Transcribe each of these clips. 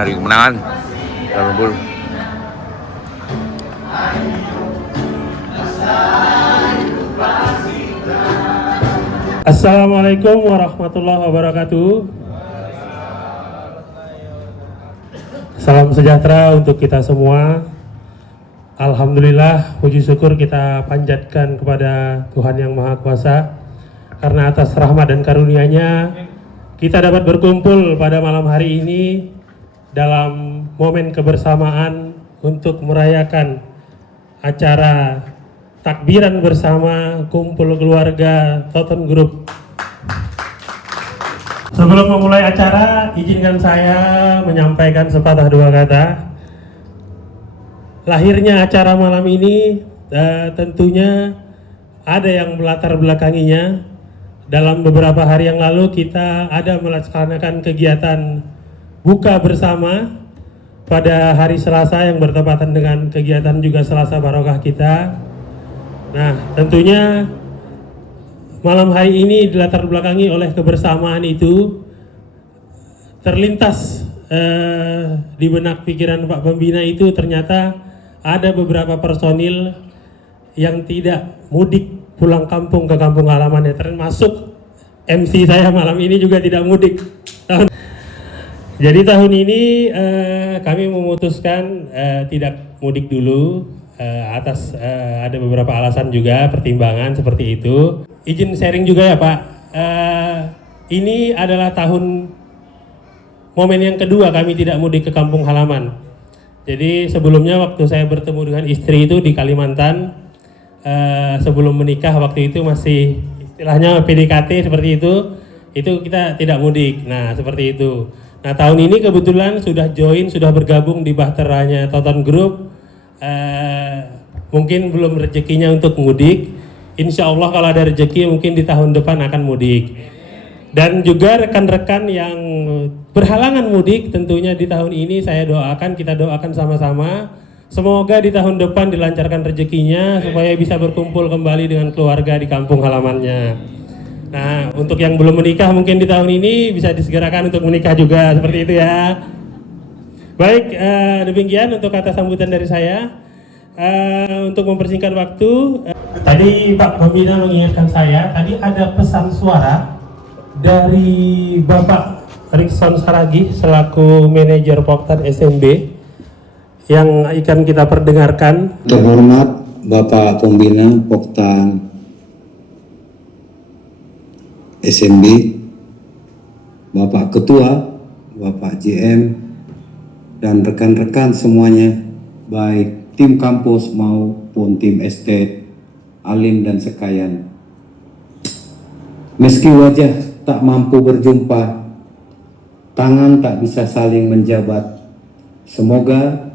Hari kemenangan dalam bulu. Assalamualaikum warahmatullahi wabarakatuh. Salam sejahtera untuk kita semua. Alhamdulillah, puji syukur kita panjatkan kepada Tuhan Yang Maha Kuasa, karena atas rahmat dan karunia-Nya kita dapat berkumpul pada malam hari ini dalam momen kebersamaan untuk merayakan acara takbiran bersama kumpul keluarga Toton Group. Sebelum memulai acara, izinkan saya menyampaikan sepatah dua kata. Lahirnya acara malam ini tentunya ada yang melatar belakanginya. Dalam beberapa hari yang lalu kita ada melaksanakan kegiatan buka bersama pada hari Selasa yang bertepatan dengan kegiatan juga Selasa Barokah kita. Nah, tentunya malam hari ini dilatar belakangi oleh kebersamaan itu. Terlintas di benak pikiran Pak Pembina itu ternyata ada beberapa personil yang tidak mudik pulang kampung ke kampung halamannya, termasuk MC saya malam ini juga tidak mudik. Jadi tahun ini kami memutuskan tidak mudik dulu atas ada beberapa alasan juga, pertimbangan seperti itu. Izin sharing juga ya Pak, ini adalah momen yang kedua kami tidak mudik ke kampung halaman. Jadi sebelumnya waktu saya bertemu dengan istri itu di Kalimantan, sebelum menikah waktu itu masih istilahnya PDKT seperti itu kita tidak mudik. Nah seperti itu. Nah tahun ini kebetulan sudah bergabung di bahteranya Toton Group. Mungkin belum rezekinya untuk mudik. Insya Allah kalau ada rezeki mungkin di tahun depan akan mudik. Dan juga rekan-rekan yang berhalangan mudik tentunya di tahun ini kita doakan sama-sama. Semoga di tahun depan dilancarkan rezekinya supaya bisa berkumpul kembali dengan keluarga di kampung halamannya. Nah, untuk yang belum menikah mungkin di tahun ini bisa disegerakan untuk menikah juga, seperti itu ya. Baik, demikian untuk kata sambutan dari saya. Untuk mempersingkat waktu, tadi Pak Pembina mengingatkan saya, tadi ada pesan suara dari Bapak Rikson Saragih selaku manajer Poktan SMB yang akan kita perdengarkan. Terhormat Bapak Pembina Poktan SMB, Bapak Ketua, Bapak JM, dan rekan-rekan semuanya, baik tim kampus maupun tim estate, alim dan sekayan. Meski wajah tak mampu berjumpa, tangan tak bisa saling menjabat, semoga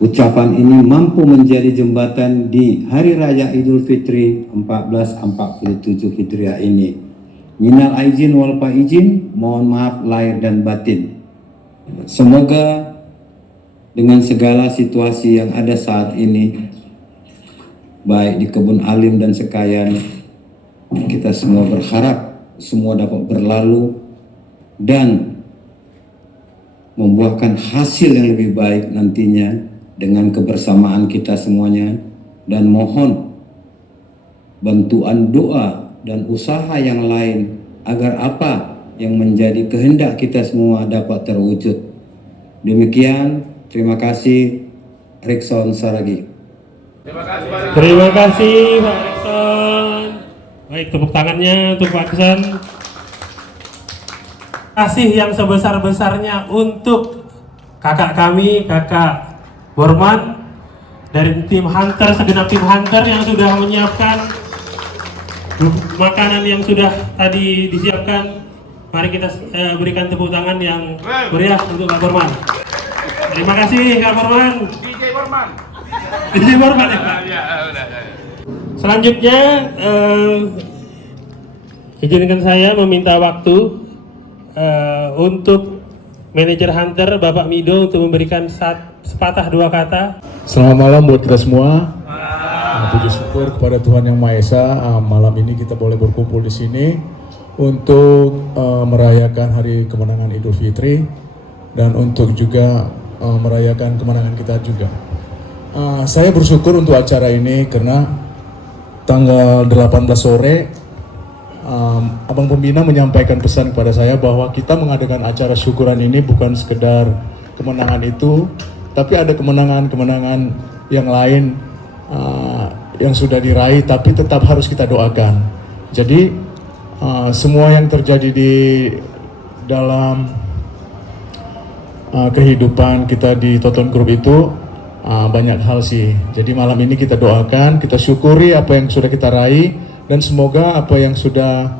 ucapan ini mampu menjadi jembatan di Hari Raya Idul Fitri 1447 Hijriah ini. Minal aizin wal faizin, mohon maaf lahir dan batin. Semoga dengan segala situasi yang ada saat ini, baik di kebun alim dan sekayan, kita semua berharap semua dapat berlalu dan membuahkan hasil yang lebih baik nantinya dengan kebersamaan kita semuanya, dan mohon bantuan doa dan usaha yang lain agar apa yang menjadi kehendak kita semua dapat terwujud. Demikian, terima kasih. Rikson Saragih. Terima kasih Pak Rikson. Baik, tepuk tangannya untuk Pak Rikson. Kasih yang sebesar-besarnya untuk kakak kami, kakak Borman, dari tim Hunter, segenap tim Hunter yang sudah menyiapkan makanan yang sudah tadi disiapkan. Mari kita berikan tepuk tangan yang meriah untuk Kak Borman. Terima kasih Kak Borman. DJ Borman ya Pak. Selanjutnya izinkan saya meminta waktu untuk manajer Hunter Bapak Mido untuk memberikan sepatah dua kata. Selamat malam buat kita semua. Puji syukur kepada Tuhan Yang Maha Esa, malam ini kita boleh berkumpul di sini untuk merayakan hari kemenangan Idul Fitri dan untuk juga merayakan kemenangan kita juga. Saya bersyukur untuk acara ini karena tanggal 18 sore Abang Pembina menyampaikan pesan kepada saya bahwa kita mengadakan acara syukuran ini bukan sekedar kemenangan itu, tapi ada kemenangan-kemenangan yang lain yang sudah diraih tapi tetap harus kita doakan. Jadi semua yang terjadi di dalam kehidupan kita di Toton Group itu banyak hal sih. Jadi malam ini kita doakan, kita syukuri apa yang sudah kita raih, dan semoga apa yang sudah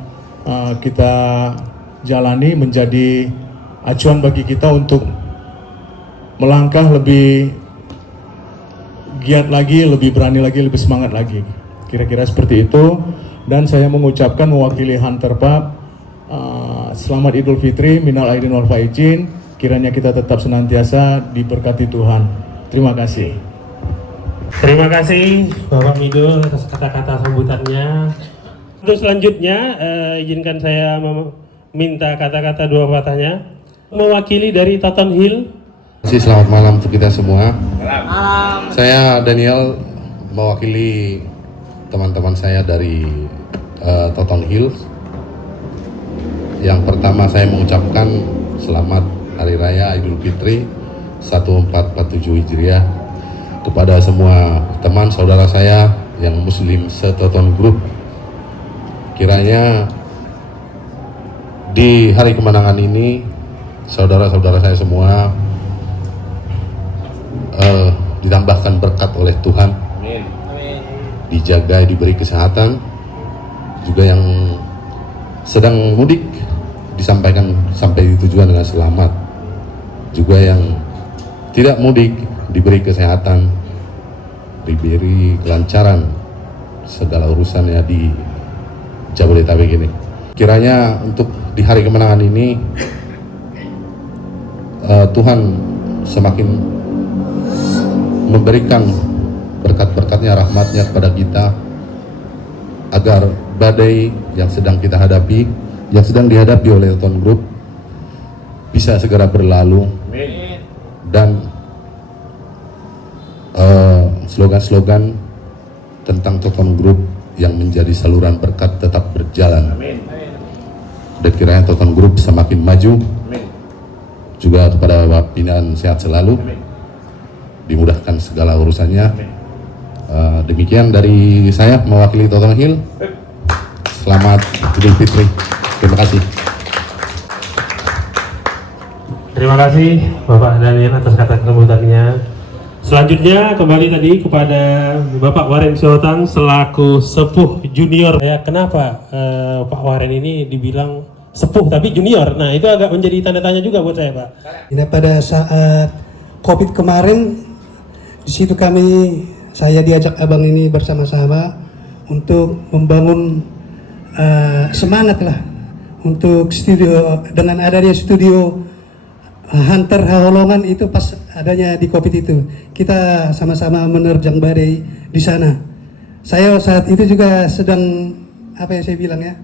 kita jalani menjadi acuan bagi kita untuk melangkah lebih giat lagi, lebih berani lagi, lebih semangat lagi. Kira-kira seperti itu. Dan saya mengucapkan mewakili Hunter Pub, selamat Idul Fitri, minal aidin wal faizin. Kiranya kita tetap senantiasa diberkati Tuhan. Terima kasih. Terima kasih Bapak Midul atas kata-kata sambutannya. Untuk selanjutnya izinkan saya meminta kata-kata dua patahnya mewakili dari Toton Hill. Selamat malam untuk kita semua. Saya Daniel mewakili teman-teman saya dari Toton Hills. Yang pertama saya mengucapkan selamat Hari Raya Idul Fitri 1447 Hijriah kepada semua teman saudara saya yang Muslim se-Toton Group. Kiranya di hari kemenangan ini saudara-saudara saya semua ditambahkan berkat oleh Tuhan. Amin. Dijaga, diberi kesehatan. Juga yang sedang mudik disampaikan sampai di tujuan dengan selamat. Juga yang tidak mudik diberi kesehatan, diberi kelancaran segala urusannya di Jabodetabek ini. Kiranya untuk di hari kemenangan ini Tuhan semakin memberikan berkat-berkatnya, rahmatnya kepada kita, agar badai yang sedang kita hadapi, yang sedang dihadapi oleh Toton Group bisa segera berlalu. Amin. Dan slogan-slogan tentang Toton Group yang menjadi saluran berkat tetap berjalan. Amin. Dan kiranya Toton Group semakin maju. Amin. Juga kepada Bapak Pimpinan sehat selalu. Amin. Dimudahkan segala urusannya. Demikian dari saya mewakili Toton Hill. Selamat Idul Fitri. Terima kasih. Terima kasih Bapak Daniel atas kata sambutannya. Selanjutnya kembali tadi kepada Bapak Waren Siotan selaku sepuh junior. Ya, kenapa Pak Waren ini dibilang sepuh tapi junior? Nah, itu agak menjadi tanda tanya juga buat saya, Pak. Ini pada saat COVID kemarin, di situ saya diajak abang ini bersama-sama untuk membangun semangat lah untuk studio. Dengan adanya studio Hunter Haholongan itu pas adanya di COVID itu, kita sama-sama menerjang badai di sana. Saya saat itu juga sedang apa yang saya bilang ya,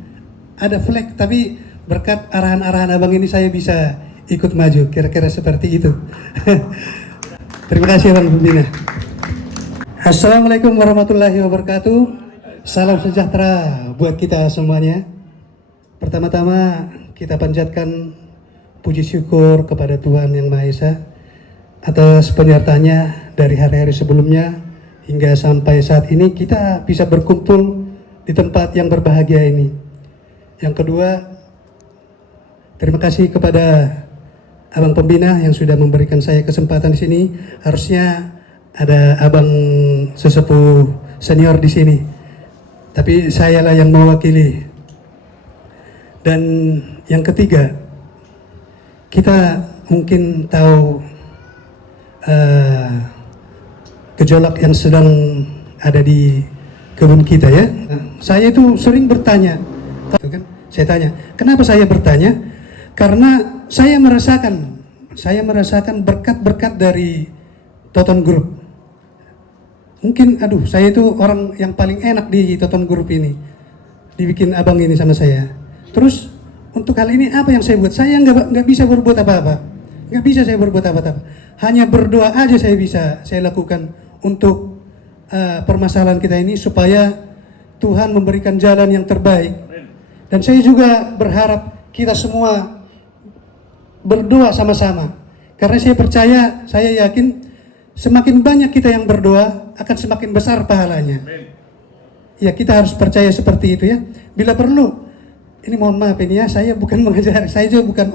ada flag, tapi berkat arahan-arahan abang ini saya bisa ikut maju, kira-kira seperti itu. Terima kasih Bang Pembina. Assalamualaikum warahmatullahi wabarakatuh. Salam sejahtera buat kita semuanya. Pertama-tama kita panjatkan puji syukur kepada Tuhan Yang Maha Esa atas penyertanya dari hari-hari sebelumnya hingga sampai saat ini kita bisa berkumpul di tempat yang berbahagia ini. Yang kedua, terima kasih kepada Abang Pembina yang sudah memberikan saya kesempatan di sini. Harusnya ada abang sesepuh senior di sini, tapi sayalah yang mewakili. Dan yang ketiga, kita mungkin tahu gejolak yang sedang ada di kebun kita ya. Saya itu sering bertanya, kan? Saya tanya, kenapa saya bertanya? Karena saya merasakan berkat-berkat dari Toton Group. Mungkin, saya itu orang yang paling enak di Toton Group ini. Dibikin abang ini sama saya. Terus untuk hal ini apa yang saya buat? Saya nggak bisa berbuat apa-apa. Nggak bisa saya berbuat apa-apa. Hanya berdoa aja saya lakukan untuk permasalahan kita ini supaya Tuhan memberikan jalan yang terbaik. Dan saya juga berharap kita semua berdoa sama-sama. Karena saya percaya, saya yakin semakin banyak kita yang berdoa akan semakin besar pahalanya. Ya, kita harus percaya seperti itu ya. Bila perlu, ini mohon maaf ini ya, saya bukan mengajar, saya juga bukan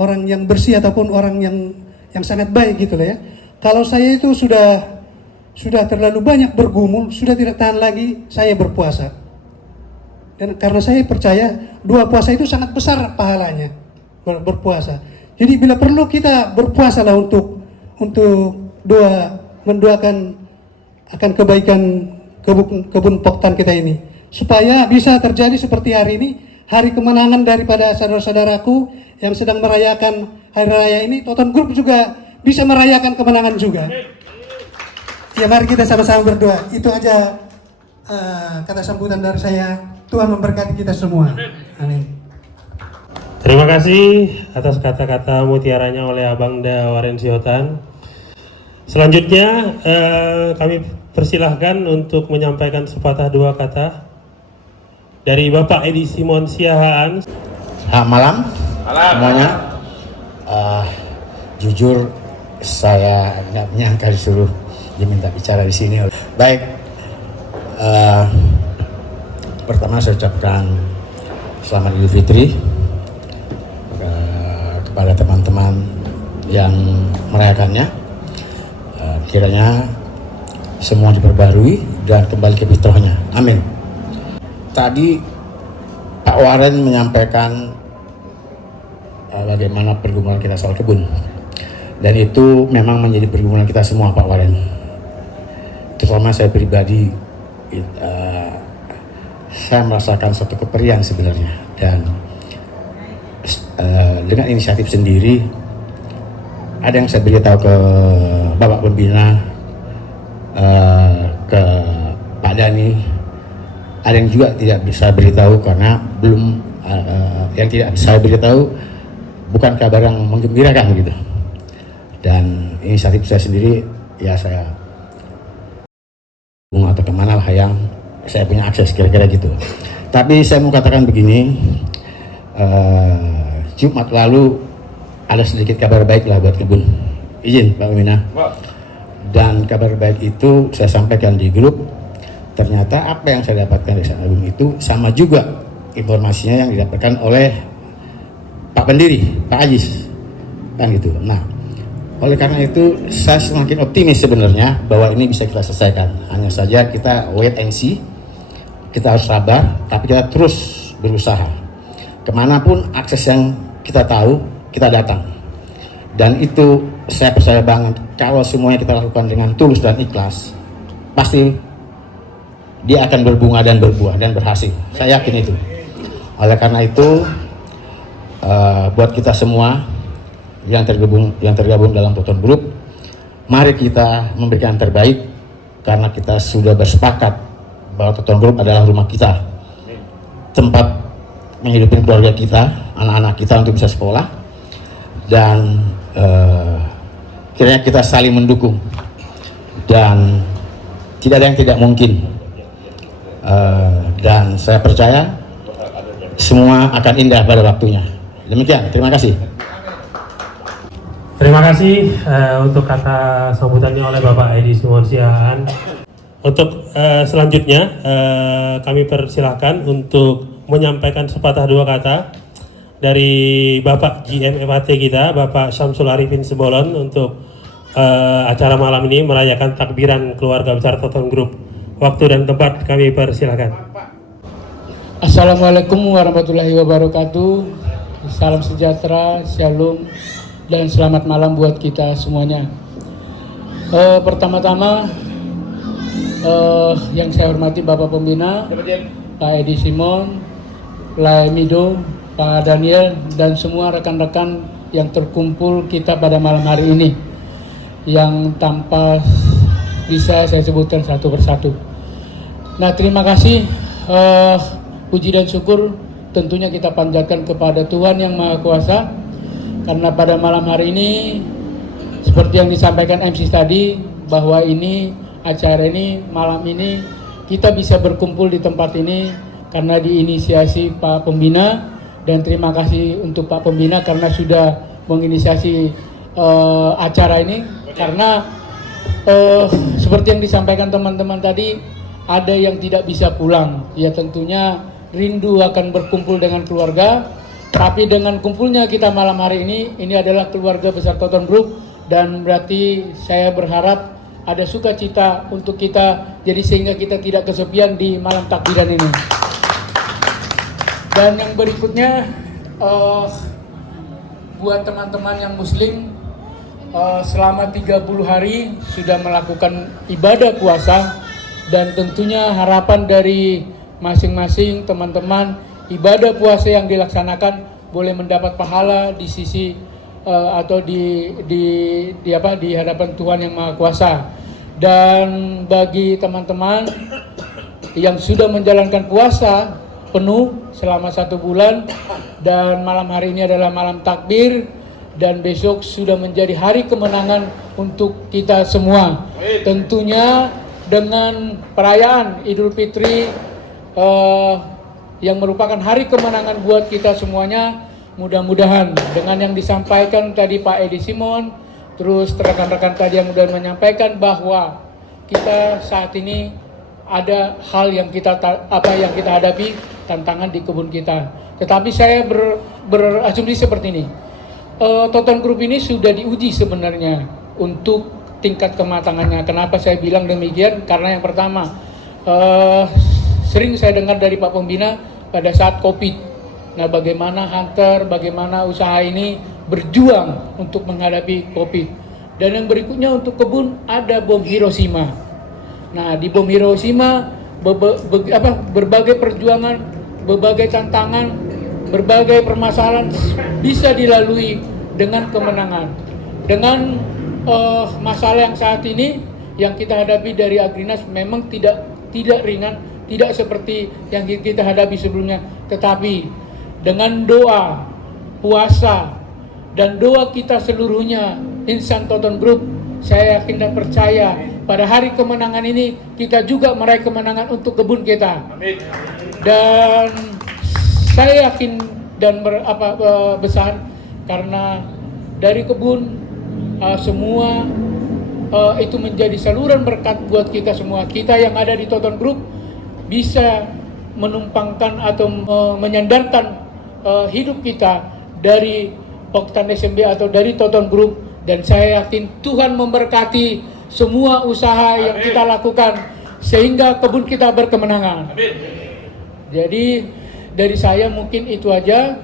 orang yang bersih ataupun orang yang sangat baik gitu lah ya. Kalau saya itu sudah terlalu banyak bergumul, sudah tidak tahan lagi, saya berpuasa. Dan karena saya percaya 2 puasa itu sangat besar pahalanya, berpuasa. Jadi bila perlu kita berpuasalah untuk mendoakan akan kebaikan kebun poktan kita ini, supaya bisa terjadi seperti hari ini, hari kemenangan daripada saudara-saudaraku yang sedang merayakan hari raya ini. Toton Group juga bisa merayakan kemenangan juga. Ya, mari kita sama-sama berdoa. Itu aja kata sambutan dari saya. Tuhan memberkati kita semua. Amin. Terima kasih atas kata-kata mutiaranya oleh Abang Da Waren Siotan. Selanjutnya kami persilahkan untuk menyampaikan sepatah 2 kata dari Bapak Edi Simon Siahaan. Selamat malam semuanya. Jujur saya nggak menyangka disuruh diminta bicara di sini. Baik, pertama saya ucapkan selamat Idul Fitri kepada teman-teman yang merayakannya. Kiranya semua diperbarui dan kembali ke fitrahnya. Amin. Tadi Pak Waren menyampaikan bagaimana pergumulan kita soal kebun, dan itu memang menjadi pergumulan kita semua, Pak Waren. Terutama saya pribadi, saya merasakan suatu keperian sebenarnya, dan dengan inisiatif sendiri ada yang saya beritahu ke Bapak Pembina, ke Pak Dani, ada yang juga tidak bisa beritahu karena belum, yang tidak saya beritahu bukan kabar yang menggembirakan begitu. Dan inisiatif saya sendiri, ya saya atau kemana lah yang saya punya akses, kira-kira gitu. Tapi saya mau katakan begini, Jumat lalu ada sedikit kabar baik lah buat kebun. Izin Pak Pembina. Dan kabar baik itu saya sampaikan di grup. Ternyata apa yang saya dapatkan dari Sang Agung itu sama juga informasinya yang didapatkan oleh Pak Pendiri, Pak Ajis, kan gitu. Nah, oleh karena itu saya semakin optimis sebenarnya bahwa ini bisa kita selesaikan. Hanya saja kita wait and see, kita harus sabar, tapi kita terus berusaha. Kemanapun akses yang kita tahu, kita datang. Dan itu saya percaya banget, kalau semuanya kita lakukan dengan tulus dan ikhlas, pasti dia akan berbunga dan berbuah dan berhasil. Saya yakin itu. Oleh karena itu, buat kita semua yang tergabung dalam Toton Group, mari kita memberikan yang terbaik, karena kita sudah bersepakat bahwa Toton Group adalah rumah kita, tempat menghidupi keluarga kita, anak-anak kita untuk bisa sekolah, dan kiranya kita saling mendukung, dan tidak ada yang tidak mungkin, dan saya percaya semua akan indah pada waktunya. Demikian, terima kasih. Terima kasih untuk kata sambutannya oleh Bapak Edi Simon Siahaan. Untuk selanjutnya kami persilahkan untuk menyampaikan sepatah 2 kata dari Bapak GM FAT kita, Bapak Syamsul Arifin Sebolon, untuk acara malam ini merayakan takbiran keluarga besar Toton Group. Waktu dan tempat kami persilahkan. Assalamualaikum warahmatullahi wabarakatuh. Salam sejahtera, shalom, dan selamat malam buat kita semuanya. Pertama-tama yang saya hormati Bapak Pembina, Pak Edi Simon, Pak Mido, Pak Daniel, dan semua rekan-rekan yang terkumpul kita pada malam hari ini, yang tanpa bisa saya sebutkan satu persatu. Nah, terima kasih, puji dan syukur tentunya kita panjatkan kepada Tuhan Yang Maha Kuasa, karena pada malam hari ini seperti yang disampaikan MC tadi, bahwa ini acara ini malam ini kita bisa berkumpul di tempat ini karena diinisiasi Pak Pembina, dan terima kasih untuk Pak Pembina karena sudah menginisiasi acara ini. Karena seperti yang disampaikan teman-teman tadi, ada yang tidak bisa pulang, ya tentunya rindu akan berkumpul dengan keluarga. Tapi dengan kumpulnya kita malam hari ini adalah keluarga besar Toton Group, dan berarti saya berharap ada sukacita untuk kita, jadi sehingga kita tidak kesepian di malam takbiran ini. Dan yang berikutnya, buat teman-teman yang muslim, selama 30 hari sudah melakukan ibadah puasa, dan tentunya harapan dari masing-masing teman-teman, ibadah puasa yang dilaksanakan boleh mendapat pahala di sisi atau di hadapan Tuhan Yang Maha Kuasa. Dan bagi teman-teman yang sudah menjalankan puasa penuh selama 1 bulan, dan malam hari ini adalah malam takbir, dan besok sudah menjadi hari kemenangan untuk kita semua. Tentunya dengan perayaan Idul Fitri yang merupakan hari kemenangan buat kita semuanya, mudah-mudahan dengan yang disampaikan tadi Pak Edi Simon, terus rekan-rekan tadi yang sudah menyampaikan bahwa kita saat ini ada hal yang kita hadapi, tantangan di kebun kita. Tetapi saya berasumsi seperti ini, Toton Group ini sudah diuji sebenarnya untuk tingkat kematangannya. Kenapa saya bilang demikian? Karena yang pertama, sering saya dengar dari Pak Pembina pada saat COVID. Nah, bagaimana Hunter, bagaimana usaha ini berjuang untuk menghadapi COVID. Dan yang berikutnya untuk kebun ada bom Hiroshima. Nah, di bom Hiroshima berbagai perjuangan, berbagai tantangan, berbagai permasalahan bisa dilalui dengan kemenangan. Dengan masalah yang saat ini yang kita hadapi dari Agrinas memang tidak ringan, tidak seperti yang kita hadapi sebelumnya, tetapi dengan doa, puasa, dan doa kita seluruhnya, insan Toton Group, saya yakin dan percaya pada hari kemenangan ini kita juga meraih kemenangan untuk kebun kita. Amin. Dan saya yakin dan besar karena dari kebun semua itu menjadi saluran berkat buat kita semua. Kita yang ada di Toton Group bisa menumpangkan atau menyandarkan hidup kita dari Oktan SMB atau dari Toton Group, dan saya yakin Tuhan memberkati semua usaha yang kita lakukan sehingga kebun kita berkemenangan. Amin. Jadi dari saya mungkin itu aja.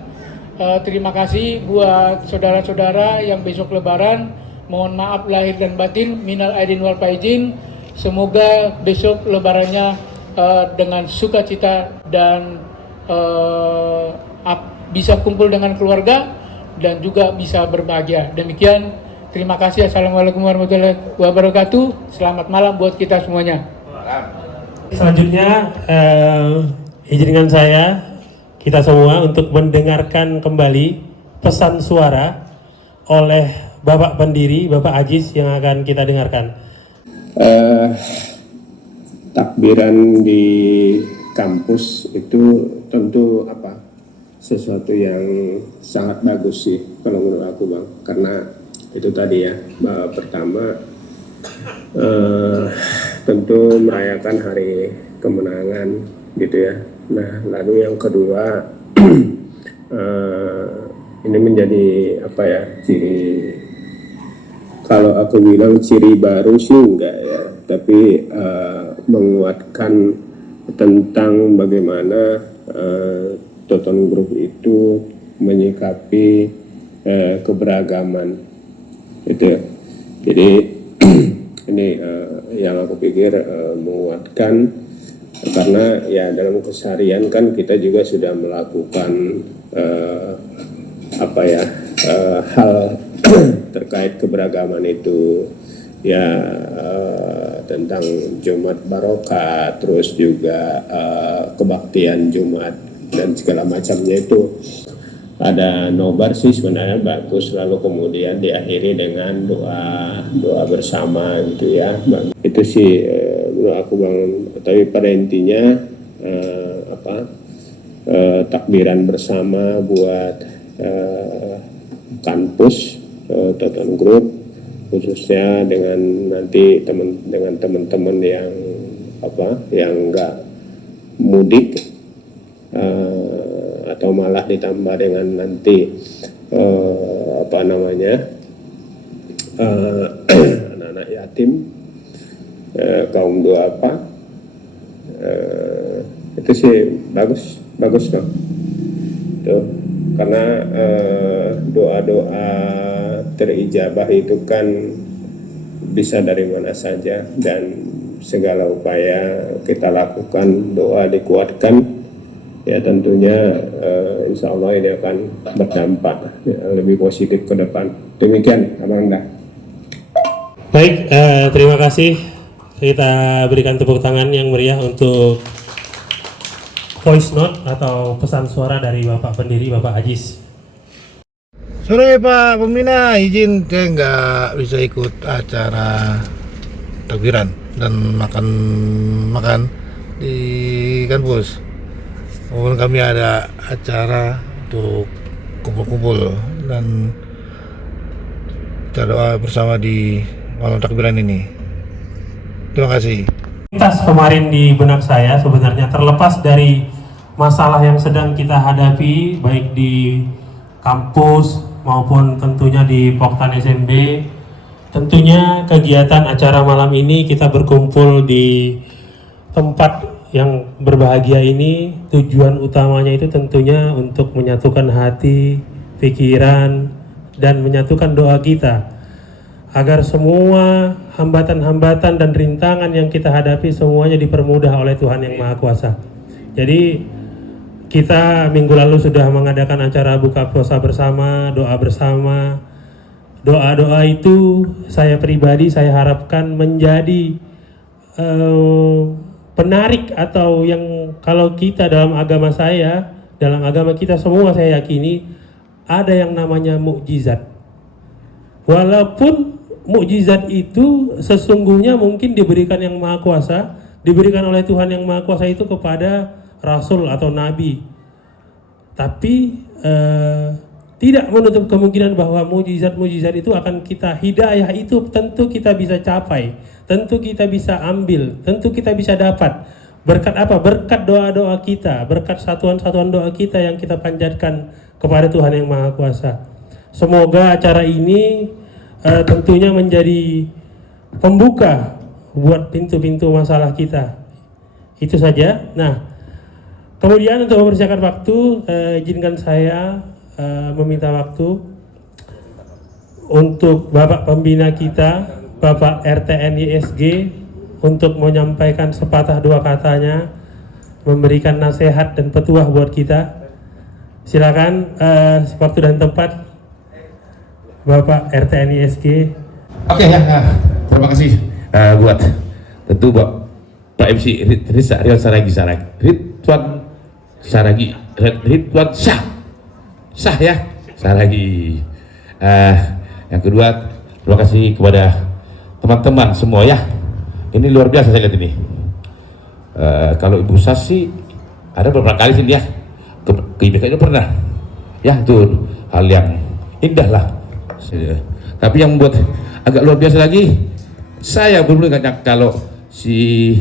Terima kasih buat saudara-saudara yang besok Lebaran. Mohon maaf lahir dan batin, minal aidin wal faizin. Semoga besok Lebarannya dengan sukacita dan bisa kumpul dengan keluarga dan juga bisa berbahagia. Demikian, terima kasih. Assalamualaikum warahmatullahi wabarakatuh. Selamat malam buat kita semuanya. Selanjutnya izinkan saya kita semua untuk mendengarkan kembali pesan suara oleh Bapak Pendiri, Bapak Aziz, yang akan kita dengarkan. Takbiran di kampus itu tentu sesuatu yang sangat bagus sih kalau menurut aku, Bang, karena itu tadi ya, pertama tentu merayakan hari kemenangan gitu ya. Nah, lalu yang kedua ini menjadi ciri, kalau aku bilang ciri baru sih enggak ya, tapi menguatkan tentang bagaimana Toton Group itu menyikapi keberagaman itu ya. Jadi ini yang aku pikir menguatkan, karena ya dalam keseharian kan kita juga sudah melakukan hal terkait keberagaman itu ya, tentang Jumat Barokah, terus juga kebaktian Jumat dan segala macamnya itu. Ada nobar sih sebenarnya bagus, lalu kemudian diakhiri dengan doa bersama gitu ya. Itu sih menurut aku Bang. Tapi pada intinya takbiran bersama buat kampus Toton Group, khususnya dengan nanti dengan teman-teman yang nggak mudik, atau malah ditambah dengan nanti anak-anak yatim, kaum duafa, itu sih bagus Bang. Tuh, karena doa-doa terijabah itu kan bisa dari mana saja, dan segala upaya kita lakukan, doa dikuatkan, ya tentunya insya Allah ini akan berdampak lebih positif ke depan. Demikian Abang Dah. Baik, terima kasih. Kita berikan tepuk tangan yang meriah untuk voice note atau pesan suara dari Bapak Pendiri, Bapak Ajis. Sore Pak Pembina, izin saya nggak bisa ikut acara takbiran dan makan di kampus. Walaupun kami ada acara untuk kumpul-kumpul dan kita doa bersama di malam takbiran ini. Terima kasih. Kemarin di benak saya sebenarnya terlepas dari masalah yang sedang kita hadapi baik di kampus maupun tentunya di Poktan SMB, tentunya kegiatan acara malam ini kita berkumpul di tempat yang berbahagia ini, tujuan utamanya itu tentunya untuk menyatukan hati, pikiran, dan menyatukan doa kita agar semua hambatan-hambatan dan rintangan yang kita hadapi semuanya dipermudah oleh Tuhan Yang Maha Kuasa. Jadi kita minggu lalu sudah mengadakan acara buka puasa bersama, doa bersama. Doa-doa itu saya pribadi saya harapkan menjadi penarik, atau yang kalau kita dalam agama saya, dalam agama kita semua saya yakini ada yang namanya mukjizat. Walaupun mukjizat itu sesungguhnya mungkin diberikan Yang Maha Kuasa, diberikan oleh Tuhan Yang Maha Kuasa itu kepada Rasul atau Nabi, tapi tidak menutup kemungkinan bahwa mukjizat-mukjizat itu akan kita hidayah itu tentu kita bisa capai, tentu kita bisa ambil, tentu kita bisa dapat. Berkat apa? Berkat doa-doa kita, berkat satuan-satuan doa kita yang kita panjatkan kepada Tuhan Yang Maha Kuasa. Semoga acara ini tentunya menjadi pembuka buat pintu-pintu masalah kita. Itu saja. Nah, kemudian untuk mempersiapkan waktu, izinkan saya meminta waktu untuk Bapak Pembina kita, Bapak RTNISG, untuk menyampaikan sepatah dua katanya, memberikan nasihat dan petuah buat kita. Silakan, waktu dan tempat Bapak RTNISG. Oke ya, terima kasih buat tentu Pak MC Ridwan Syah ya Saragi. Yang kedua, terima kasih kepada teman-teman semua ya. Ini luar biasa saya lihat ini. Kalau Ibu Sasi ada beberapa kali sih dia ke IBK itu pernah. Ya itu hal yang indah lah. Tapi yang membuat agak luar biasa lagi, saya belum ingat kalau si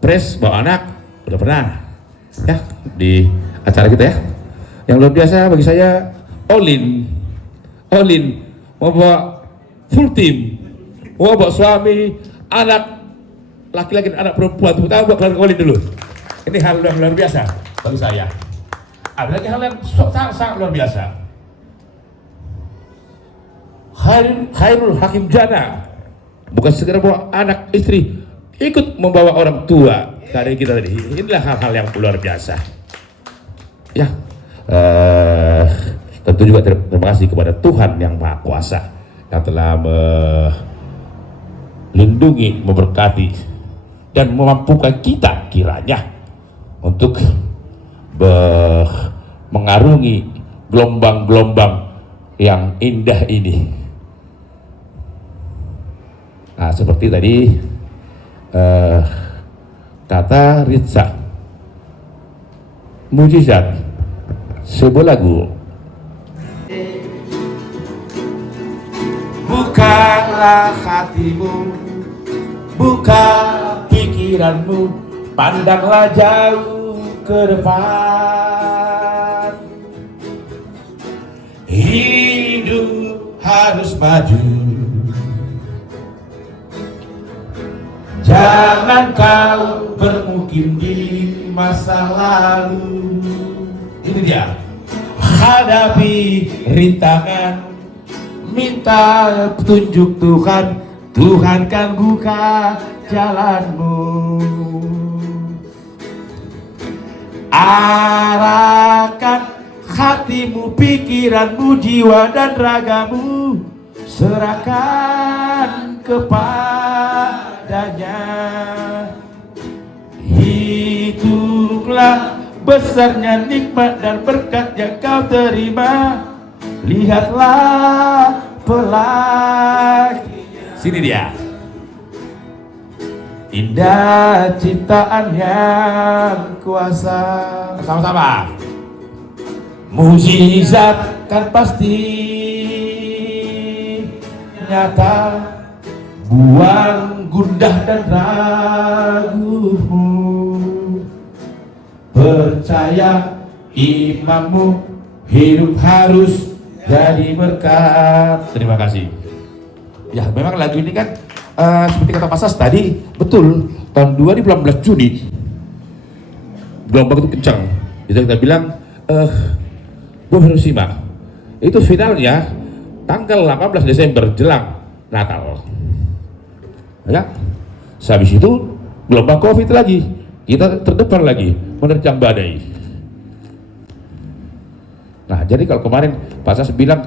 Pres bawa anak udah pernah ya di acara kita ya. Yang luar biasa bagi saya all in mau bawa full team, mau bawa suami, anak laki-laki, anak perempuan, terutama buat keluarga all in dulu. Ini hal yang luar biasa bagi saya. Ada lagi hal yang sangat luar biasa. Khairul Hakim Jana bukan segera bawa anak istri, ikut membawa orang tua dari kita tadi. Inilah hal-hal yang luar biasa ya. Tentu juga terima kasih kepada Tuhan Yang Maha Kuasa yang telah melindungi, memberkati dan memampukan kita kiranya untuk mengarungi gelombang-gelombang yang indah ini. Nah, seperti tadi kata Ritsa, mujizat sebuah lagu. Bukalah hatimu, buka pikiranmu, pandanglah jauh ke depan. Hidup harus maju, jangan kau bermukim di masa lalu. Ini dia, hadapi rintangan, minta petunjuk Tuhan, Tuhan kan buka jalanmu. Arahkan hatimu, pikiranmu, jiwa dan ragamu, serahkan kepadanya. Hitunglah besarnya nikmat dan berkat yang kau terima, lihatlah pelak. Sini dia, indah ciptaan yang kuasa. Sama-sama. Mujizat kan pasti nyata, buang gundah dan ragumu, percaya imanmu, hidup harus jadi berkat. Terima kasih. Ya, memang lagu ini kan seperti kata Pak Sas tadi, betul, tahun 2018 Juni gelombang itu kencang. Jadi kita bilang bom Hiroshima itu finalnya tanggal 18 Desember jelang Natal. Ya, habis itu gelombang COVID lagi, kita terdepan lagi menerjang badai. Nah, jadi kalau kemarin Pak Sas bilang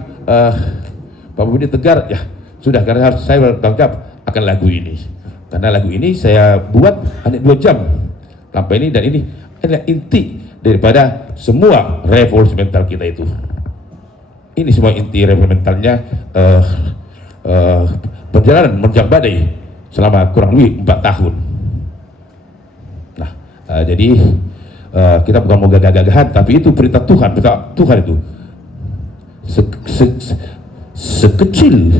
Pak Budi tegar, ya sudah, karena harus saya bertanggung jawab akan lagu ini, karena lagu ini saya buat hanya 2 jam sampai ini, dan ini adalah inti daripada semua revolusi mental kita itu. Ini semua inti revolusi mentalnya, perjalanan menerjang badai selama kurang lebih 4 tahun. Nah, jadi kita bukan mau gagah-gagahan, tapi itu perintah Tuhan, perintah Tuhan itu. Sekecil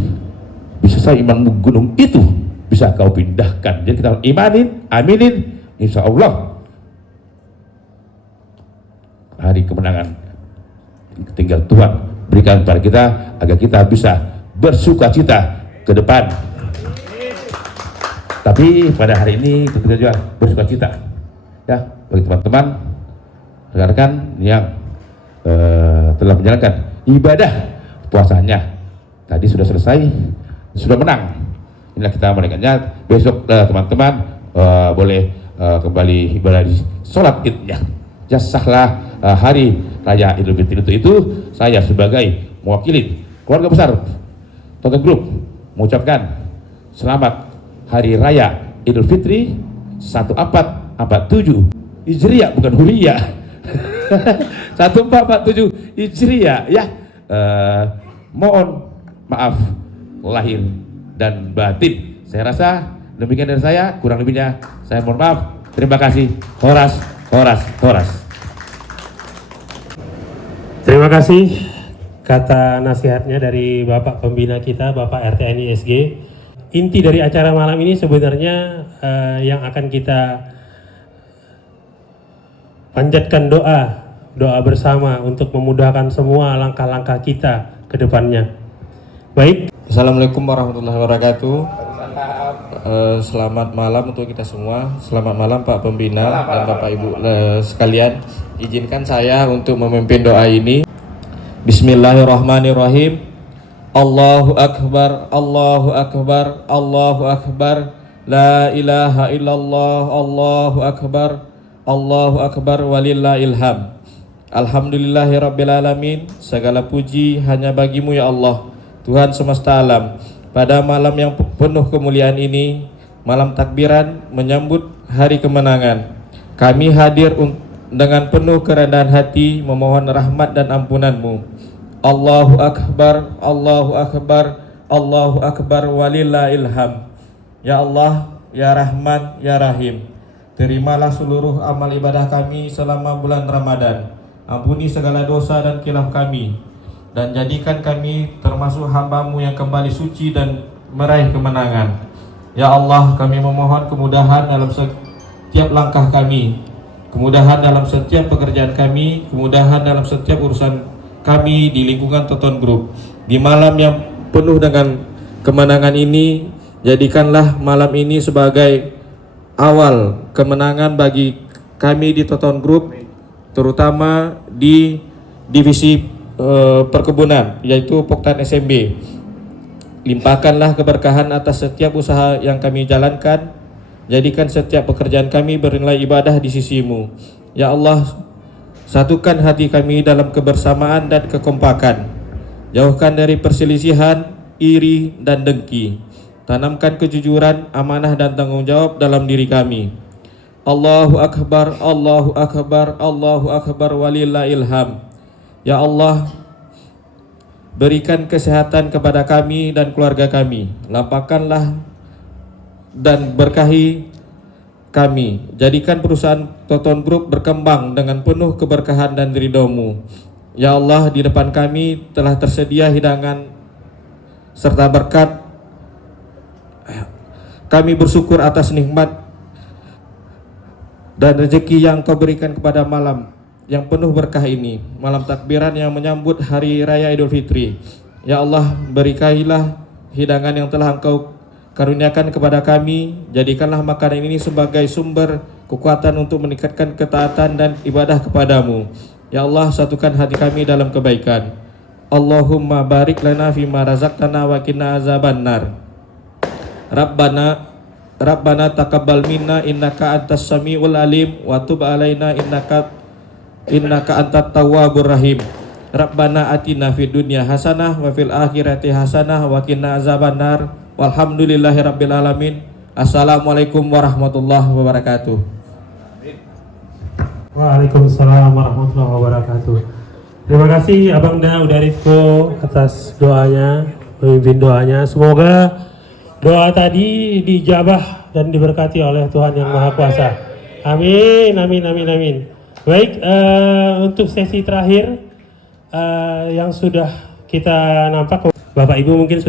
bisa saya imanmu gunung itu bisa kau pindahkan. Jadi kita imanin, aminin, insya Allah hari kemenangan tinggal Tuhan berikan kepada kita agar kita bisa bersuka cita ke depan. Tapi pada hari ini tentu saja bersuka cita ya bagi teman-teman rekan-rekan yang telah menjalankan ibadah puasanya. Tadi sudah selesai, sudah menang. Inilah kita merayakannya. Besok teman-teman boleh kembali ibadah di sholat idnya. Ya, sahlah hari raya Idul Fitri itu saya sebagai mewakili keluarga besar Token Group mengucapkan selamat hari raya Idul Fitri 1447 Hijriah, bukan Huriyah. 1447 Hijriah ya. Mohon maaf lahir dan batin. Saya rasa demikian dari saya, kurang lebihnya saya mohon maaf. Terima kasih. Horas, horas, horas. Terima kasih kata nasihatnya dari Bapak Pembina kita, Bapak RTNI SG. Inti dari acara malam ini sebenarnya yang akan kita panjatkan doa bersama untuk memudahkan semua langkah-langkah kita ke depannya. Baik. Assalamualaikum warahmatullahi wabarakatuh. Selamat malam untuk kita semua. Selamat malam Pak Pembina dan Bapak Ibu sekalian. Izinkan saya untuk memimpin doa ini. Bismillahirrahmanirrahim. Allahu Akbar, Allahu Akbar, Allahu Akbar. La ilaha illallah, Allahu Akbar, Allahu Akbar walillahil hamd. Alhamdulillahirrabbilalamin. Segala puji hanya bagimu ya Allah, Tuhan semesta alam. Pada malam yang penuh kemuliaan ini, malam takbiran menyambut hari kemenangan, kami hadir dengan penuh kerendahan hati memohon rahmat dan ampunan-Mu. Allahu Akbar, Allahu Akbar, Allahu Akbar walillahil ham. Ya Allah, Ya Rahman, Ya Rahim, terimalah seluruh amal ibadah kami selama bulan Ramadan. Ampuni segala dosa dan khilaf kami, dan jadikan kami termasuk hamba-Mu yang kembali suci dan meraih kemenangan. Ya Allah, kami memohon kemudahan dalam setiap langkah kami, kemudahan dalam setiap pekerjaan kami, kemudahan dalam setiap urusan kami di lingkungan Toton Group. Di malam yang penuh dengan kemenangan ini, jadikanlah malam ini sebagai awal kemenangan bagi kami di Toton Group, terutama di divisi perkebunan, yaitu Poktan SMB. Limpahkanlah keberkahan atas setiap usaha yang kami jalankan. Jadikan setiap pekerjaan kami bernilai ibadah di sisi-Mu. Ya Allah, satukan hati kami dalam kebersamaan dan kekompakan. Jauhkan dari perselisihan, iri, dan dengki. Tanamkan kejujuran, amanah, dan tanggung jawab dalam diri kami. Allahu Akbar, Allahu Akbar, Allahu Akbar walillahil ham. Ya Allah, berikan kesehatan kepada kami dan keluarga kami. Lapangkanlah dan berkahi kami. Jadikan perusahaan Toton Group berkembang dengan penuh keberkahan dan ridho-Mu. Ya Allah, di depan kami telah tersedia hidangan serta berkat. Kami bersyukur atas nikmat dan rezeki yang Kau berikan kepada malam yang penuh berkah ini, malam takbiran yang menyambut Hari Raya Idul Fitri. Ya Allah, berkahilah hidangan yang telah Engkau karuniakan kepada kami. Jadikanlah makanan ini sebagai sumber kekuatan untuk meningkatkan ketaatan dan ibadah kepadamu. Ya Allah, satukan hati kami dalam kebaikan. Allahumma barik lana fima razaqtana wa qina azabannar. Rabbana taqabbal minna innaka antas samiul alim wa tub alaina innaka antat tawwabur rahim. Rabbana atina fid dunya hasanah wa fil akhirati hasanah wa qina azabannar. Walhamdulillahirabbil alamin. Assalamualaikum warahmatullahi wabarakatuh. Waalaikumsalam warahmatullahi wabarakatuh. Terima kasih Abang Da Udarifko atas doanya, memimpin doanya. Semoga doa tadi dijabah dan diberkati oleh Tuhan Yang Maha Kuasa. Amin, amin, amin, amin. Baik, untuk sesi terakhir yang sudah kita nampak, Bapak Ibu mungkin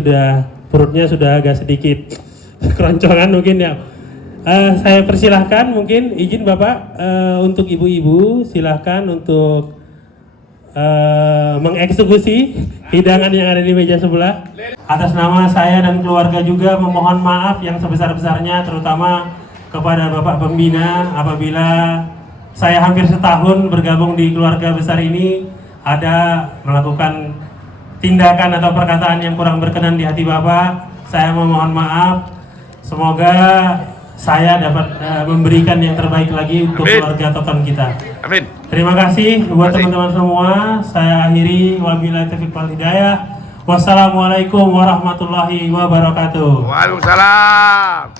perutnya sudah agak sedikit keroncongan mungkin ya. Saya persilahkan, mungkin izin Bapak untuk ibu-ibu silahkan untuk mengeksekusi hidangan yang ada di meja sebelah. Atas nama saya dan keluarga juga memohon maaf yang sebesar-besarnya, terutama kepada Bapak Pembina apabila saya hampir setahun bergabung di keluarga besar ini ada melakukan tindakan atau perkataan yang kurang berkenan di hati Bapak. Saya memohon maaf. Semoga saya dapat memberikan yang terbaik lagi untuk keluarga Toton kita. Amin. Terima kasih buat teman-teman semua. Saya akhiri, wabillahi taufiq wal hidayah. Wassalamualaikum warahmatullahi wabarakatuh. Waalaikumsalam.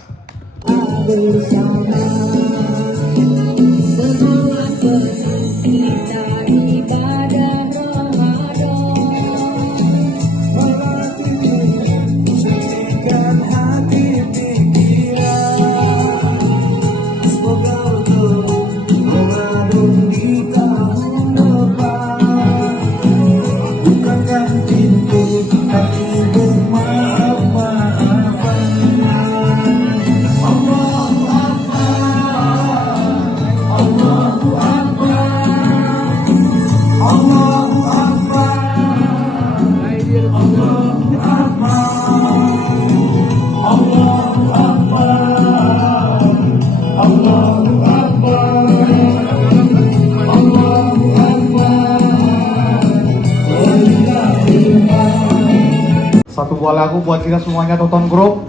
Satu buah lagu buat kita semuanya Toton Group.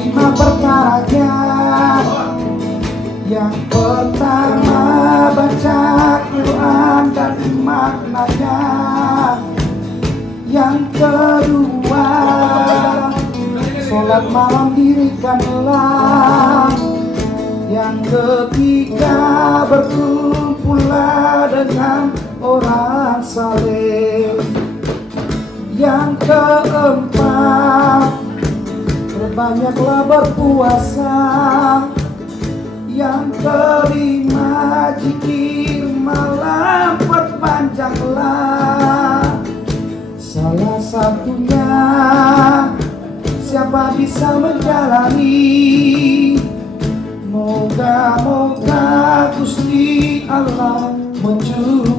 5 perkaranya. Yang pertama baca Quran dan maknanya. Yang kedua sholat malam dirikanlah. Yang ketiga berkumpullah dengan orang saleh. Yang keempat berbanyaklah berpuasa. Yang kelima zikir malam perpanjanglah. Salah satunya siapa bisa menjalani. Moga-moga Gusti Allah mencuri